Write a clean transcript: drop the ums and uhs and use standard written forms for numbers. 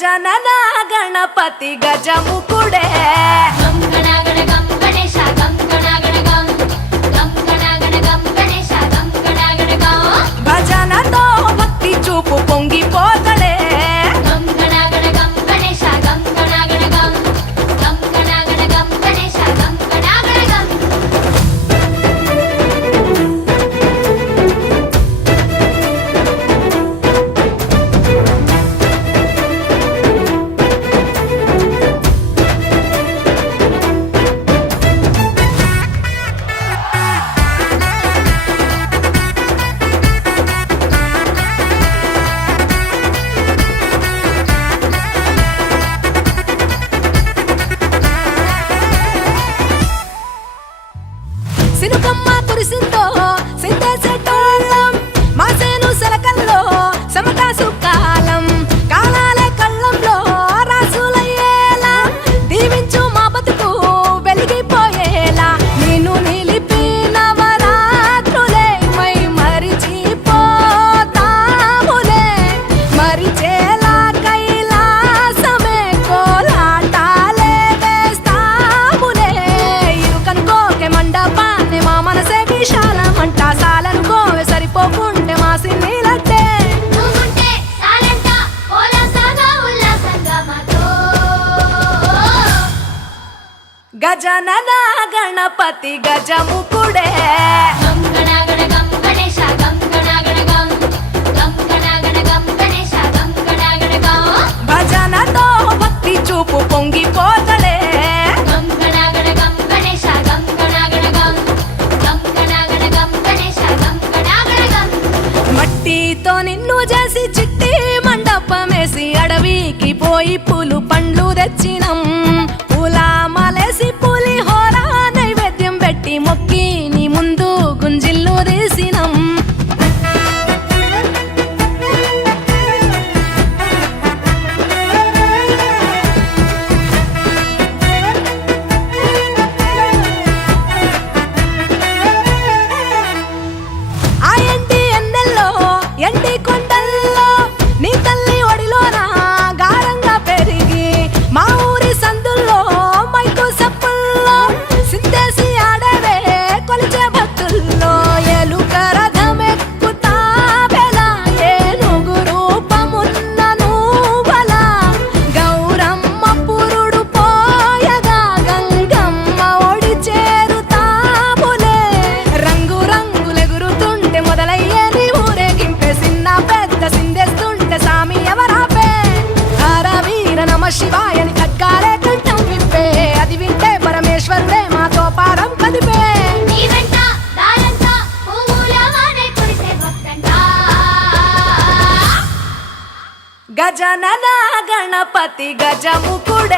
గజనన గణపతి గజముకుడే భజనతో భక్తి చూపు పొంగిపోతడే సినుకమ్మ కురిసిందో సిందేసేటోళ్ళం మాసేను సెలకల్లో సమతా సుకాలం కాలాలే కళ్ళంలో రాసులయ్యేలా దీవించు మా బతుకు వెలిగిపోయేలా నిన్ను నిలిపి నవరాత్రులే మై మరిచిపోతాములే మరిచేలా కైలాసమే కోలాటాలే వేస్తాములే ఇరుకనుకోకే మండప మా మనసే విశాలమంట సాలనుకోవే సరిపోకుంటే మా సిన్నీలట్టే గజనన గణపతి గజముకుడే భజనతో భక్తి చూపు పొంగిపోతడే మట్టితో నిన్ను చేసి చిట్టి మండపమేసి అడవికి పోయి పూలు పండ్లు తెచ్చినం పూల మాలేసి పులిహోర నైవేద్యం పెట్టి మొక్కి నీ ముందు గుంజిల్లు తీసినం ఎండి కొండల్లో నీ తల్లి ఒడిలోన గారంగా పెరిగి మా ఊరి సందుల్లో మైకు సప్పుల్లో సిందేసి ఆడవే కొలిచే భక్తుల్లో ఎలుక రథమెక్కుతావెలా ఏనుగు రూపమున్న నువ్వలా గౌరమ్మ పురుడు పోయగా గంగమ్మ ఒడి చేరుతాములే రంగు రంగులెగురుతుంటే మొదలయ్యే సిందేస్తుంటే సామి ఎవరాపే హరవీర నమ శివాయని ఖడ్గాలే కంఠం విప్పే అది వింటే పరమేశ్వరుడే మాతో పారం కదిపే గజనన గణపతి గజముకుడే